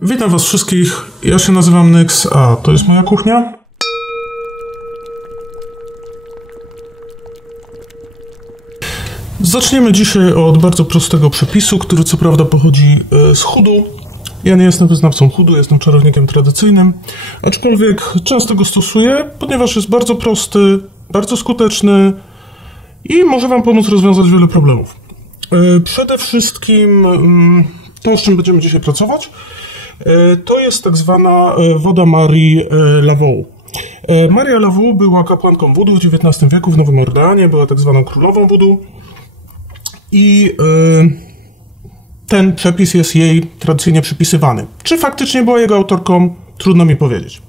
Witam was wszystkich, ja się nazywam Nyx, a to jest moja kuchnia. Zaczniemy dzisiaj od bardzo prostego przepisu, który co prawda pochodzi z chudu. Ja nie jestem wyznawcą chudu, jestem czarownikiem tradycyjnym, aczkolwiek często go stosuję, ponieważ jest bardzo prosty, bardzo skuteczny i może wam pomóc rozwiązać wiele problemów. Przede wszystkim to, z czym będziemy dzisiaj pracować, to jest tak zwana woda Marii Laveau. Maria Laveau była kapłanką wudu w XIX wieku w Nowym Orleanie, była tak zwaną królową wudu i ten przepis jest jej tradycyjnie przypisywany. Czy faktycznie była jego autorką? Trudno mi powiedzieć.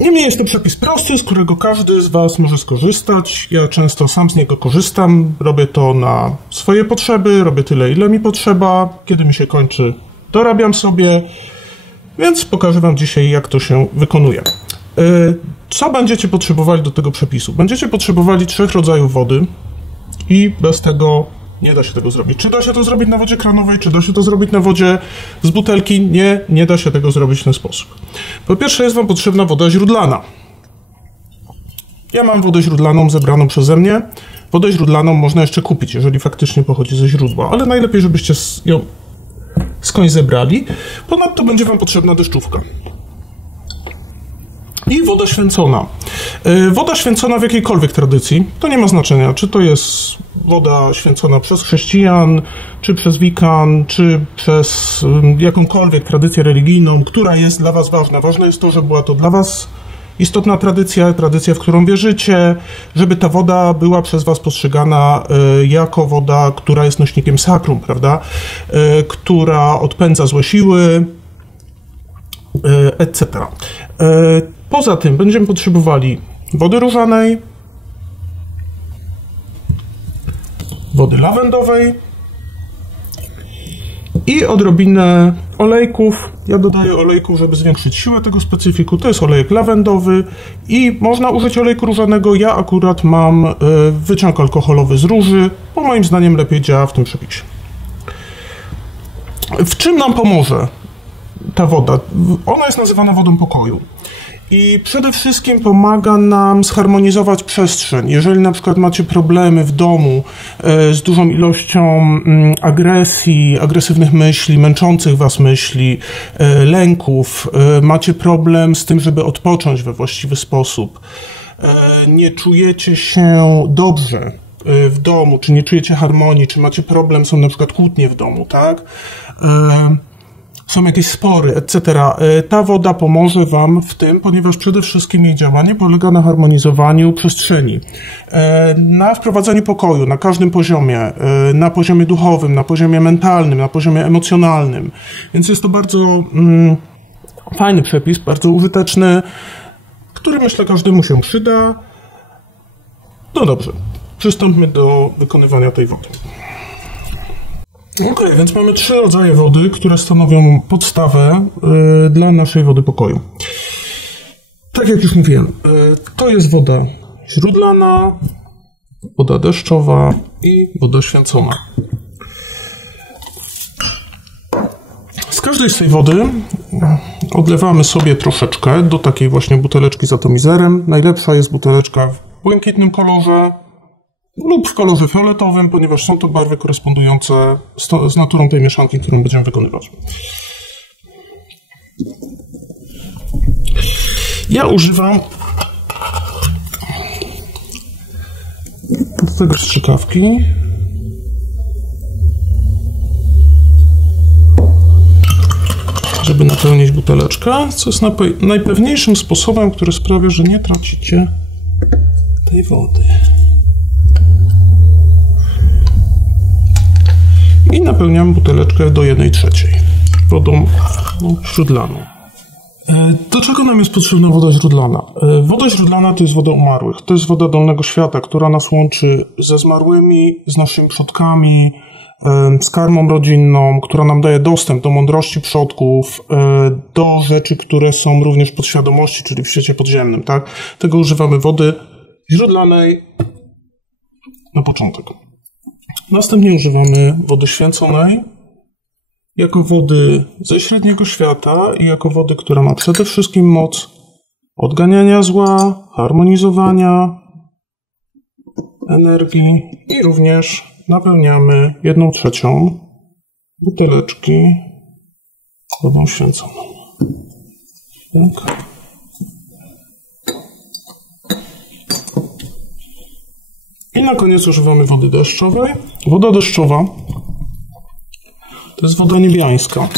Niemniej jest to przepis prosty, z którego każdy z was może skorzystać. Ja często sam z niego korzystam, robię to na swoje potrzeby, robię tyle, ile mi potrzeba. Kiedy mi się kończy, dorabiam sobie, więc pokażę wam dzisiaj, jak to się wykonuje. Co będziecie potrzebowali do tego przepisu? Będziecie potrzebowali 3 rodzajów wody i bez tego nie da się tego zrobić. Czy da się to zrobić na wodzie kranowej, czy da się to zrobić na wodzie z butelki? Nie, nie da się tego zrobić w ten sposób. Po pierwsze jest wam potrzebna woda źródlana. Ja mam wodę źródlaną zebraną przeze mnie. Wodę źródlaną można jeszcze kupić, jeżeli faktycznie pochodzi ze źródła, ale najlepiej, żebyście ją skądś zebrali. Ponadto będzie wam potrzebna deszczówka. I woda święcona. Woda święcona w jakiejkolwiek tradycji, to nie ma znaczenia, czy to jest woda święcona przez chrześcijan, czy przez wikan, czy przez jakąkolwiek tradycję religijną, która jest dla was ważna. Ważne jest to, że była to dla was istotna tradycja, w którą wierzycie, żeby ta woda była przez was postrzegana jako woda, która jest nośnikiem sakrum, prawda? Która odpędza złe siły, etc. Poza tym będziemy potrzebowali wody różanej, wody lawendowej i odrobinę olejków. Ja dodaję olejków, żeby zwiększyć siłę tego specyfiku. To jest olejek lawendowy i można użyć olejku różanego. Ja akurat mam wyciąg alkoholowy z róży, bo moim zdaniem lepiej działa w tym przepisie. W czym nam pomoże ta woda? Ona jest nazywana wodą pokoju. I przede wszystkim pomaga nam zharmonizować przestrzeń. Jeżeli na przykład macie problemy w domu z dużą ilością agresji, agresywnych myśli, męczących was myśli, lęków, macie problem z tym, żeby odpocząć we właściwy sposób, nie czujecie się dobrze w domu, czy nie czujecie harmonii, czy macie problem, są na przykład kłótnie w domu, tak? Są jakieś spory, etc. Ta woda pomoże wam w tym, ponieważ przede wszystkim jej działanie polega na harmonizowaniu przestrzeni, na wprowadzaniu pokoju na każdym poziomie, na poziomie duchowym, na poziomie mentalnym, na poziomie emocjonalnym. Więc jest to bardzo fajny przepis, bardzo użyteczny, który myślę każdemu się przyda. No dobrze, przystąpmy do wykonywania tej wody. Ok, więc mamy 3 rodzaje wody, które stanowią podstawę dla naszej wody pokoju. Tak jak już mówiłem, to jest woda źródlana, woda deszczowa i woda święcona. Z każdej z tej wody odlewamy sobie troszeczkę do takiej właśnie buteleczki z atomizerem. Najlepsza jest buteleczka w błękitnym kolorze lub w kolorze fioletowym, ponieważ są to barwy korespondujące z naturą tej mieszanki, którą będziemy wykonywać. Ja używam do tego strzykawki, żeby napełnić buteleczkę, co jest najpewniejszym sposobem, który sprawia, że nie tracicie tej wody. I napełniamy buteleczkę do 1/3 wodą źródlaną. Do czego nam jest potrzebna woda źródlana? Woda źródlana to jest woda umarłych. To jest woda dolnego świata, która nas łączy ze zmarłymi, z naszymi przodkami, z karmą rodzinną, która nam daje dostęp do mądrości przodków, do rzeczy, które są również w podświadomości, czyli w świecie podziemnym, tak? Tego używamy wody źródlanej na początek. Następnie używamy wody święconej jako wody ze średniego świata i jako wody, która ma przede wszystkim moc odganiania zła, harmonizowania energii i również napełniamy 1/3 buteleczki wodą święconą. Tak. I na koniec używamy wody deszczowej. Woda deszczowa to jest woda niebiańska.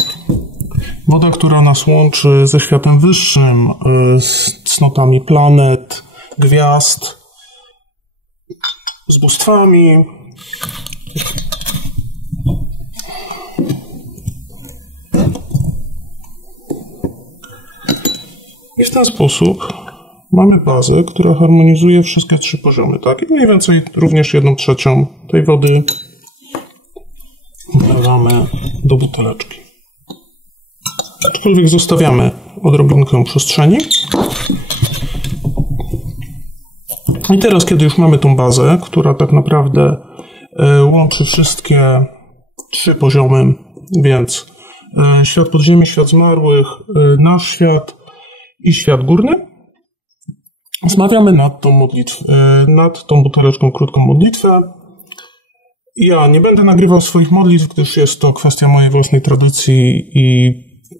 Woda, która nas łączy ze światem wyższym, z cnotami planet, gwiazd, z bóstwami. I w ten sposób mamy bazę, która harmonizuje wszystkie 3 poziomy, tak? I mniej więcej również 1/3 tej wody wlewamy do buteleczki. Aczkolwiek zostawiamy odrobinkę przestrzeni. I teraz, kiedy już mamy tą bazę, która tak naprawdę łączy wszystkie 3 poziomy, więc świat podziemi, świat zmarłych, nasz świat i świat górny, zmawiamy nad tą buteleczką krótką modlitwę. Ja nie będę nagrywał swoich modlitw, gdyż jest to kwestia mojej własnej tradycji i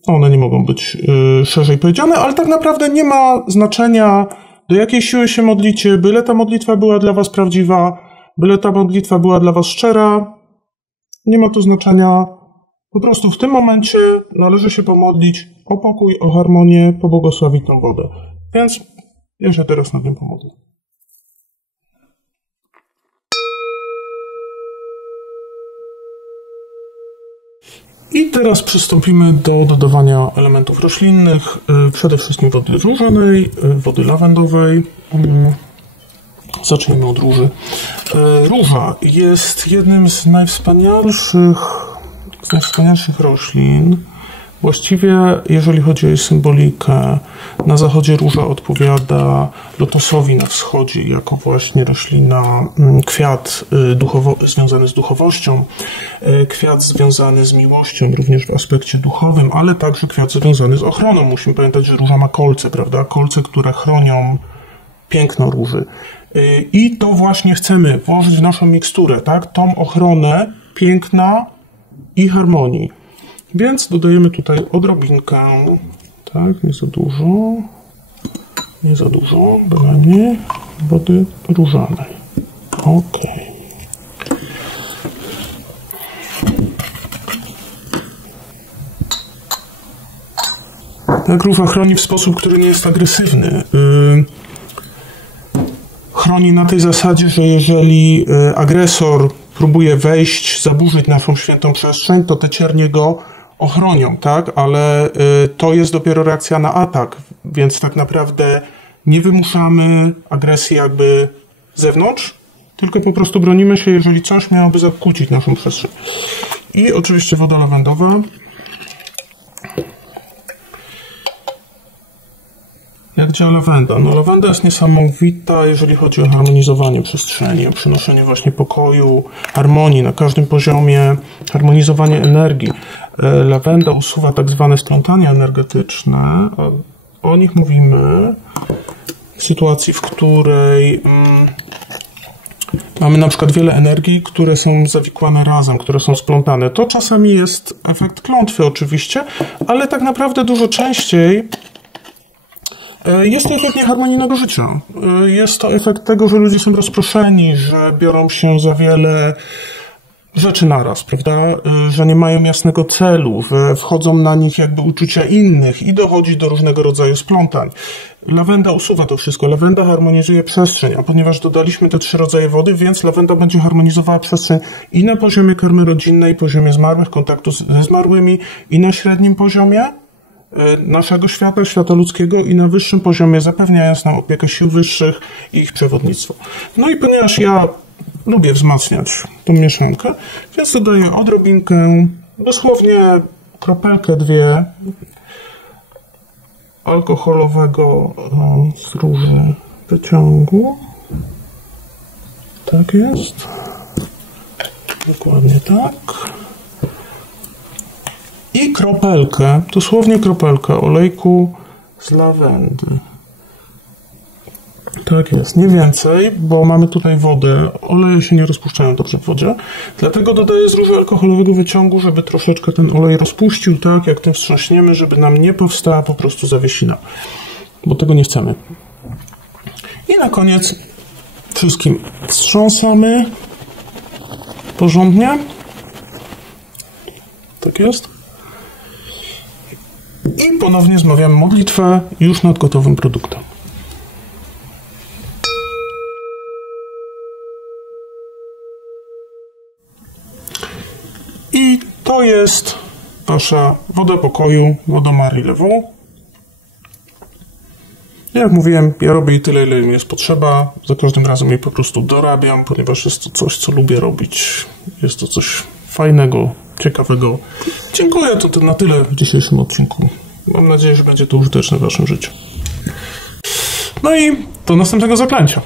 one nie mogą być szerzej powiedziane, ale tak naprawdę nie ma znaczenia, do jakiej siły się modlicie, byle ta modlitwa była dla was prawdziwa, byle ta modlitwa była dla was szczera. Nie ma to znaczenia. Po prostu w tym momencie należy się pomodlić o pokój, o harmonię, pobłogosławić tą wodę. Więc ja się teraz nad tym pomodlę. I teraz przystąpimy do dodawania elementów roślinnych, przede wszystkim wody różanej, wody lawendowej. Zacznijmy od róży. Róża jest jednym z najwspanialszych roślin. Właściwie, jeżeli chodzi o jej symbolikę, na zachodzie róża odpowiada lotosowi na wschodzie, jako właśnie roślina, kwiat związany z duchowością, kwiat związany z miłością, również w aspekcie duchowym, ale także kwiat związany z ochroną. Musimy pamiętać, że róża ma kolce, prawda? Kolce, które chronią piękno róży. I to właśnie chcemy włożyć w naszą miksturę, tak? Tą ochronę piękna i harmonii. Więc dodajemy tutaj odrobinkę, tak, nie za dużo, bynajmniej wody różanej. Ok. Tak, róża chroni w sposób, który nie jest agresywny. Chroni na tej zasadzie, że jeżeli agresor próbuje wejść, zaburzyć naszą świętą przestrzeń, to te ciernie go ochronią, tak? Ale to jest dopiero reakcja na atak, więc tak naprawdę nie wymuszamy agresji jakby z zewnątrz, tylko po prostu bronimy się, jeżeli coś miałoby zakłócić naszą przestrzeń. I oczywiście woda lawendowa. Jak działa lawenda? No lawenda jest niesamowita, jeżeli chodzi o harmonizowanie przestrzeni, o przynoszenie właśnie pokoju, harmonii na każdym poziomie, harmonizowanie energii. Lawenda usuwa tak zwane splątania energetyczne. O nich mówimy w sytuacji, w której mamy na przykład wiele energii, które są zawikłane razem, które są splątane. To czasami jest efekt klątwy oczywiście, ale tak naprawdę dużo częściej jest to efekt nieharmonijnego życia. Jest to efekt tego, że ludzie są rozproszeni, że biorą się za wiele rzeczy naraz, prawda? Że nie mają jasnego celu, wchodzą na nich jakby uczucia innych i dochodzi do różnego rodzaju splątań. Lawenda usuwa to wszystko. Lawenda harmonizuje przestrzeń, a ponieważ dodaliśmy te 3 rodzaje wody, więc lawenda będzie harmonizowała przestrzeń i na poziomie karmy rodzinnej, poziomie zmarłych, kontaktu ze zmarłymi i na średnim poziomie naszego świata, świata ludzkiego i na wyższym poziomie, zapewniając nam opiekę sił wyższych i ich przewodnictwo. No i ponieważ ja lubię wzmacniać tą mieszankę, więc dodaję odrobinkę, dosłownie kropelkę 2 alkoholowego z róży wyciągu. Tak jest. Dokładnie tak. kropelkę, dosłownie kropelkę olejku z lawendy. Tak jest, nie więcej, bo mamy tutaj wodę. Oleje się nie rozpuszczają dobrze w wodzie. Dlatego dodaję z róży alkoholowego wyciągu, żeby troszeczkę ten olej rozpuścił, tak jak tym wstrząśniemy, żeby nam nie powstała po prostu zawiesina. Bo tego nie chcemy. I na koniec wszystkim wstrząsamy porządnie. Tak jest. I ponownie zmawiamy modlitwę już nad gotowym produktem. I to jest wasza woda pokoju Wodomar Lewu. Jak mówiłem, ja robię jej tyle, ile mi jest potrzeba. Za każdym razem jej po prostu dorabiam, ponieważ jest to coś, co lubię robić. Jest to coś fajnego, ciekawego. Dziękuję, to na tyle w dzisiejszym odcinku. Mam nadzieję, że będzie to użyteczne w waszym życiu. No i do następnego zaklęcia.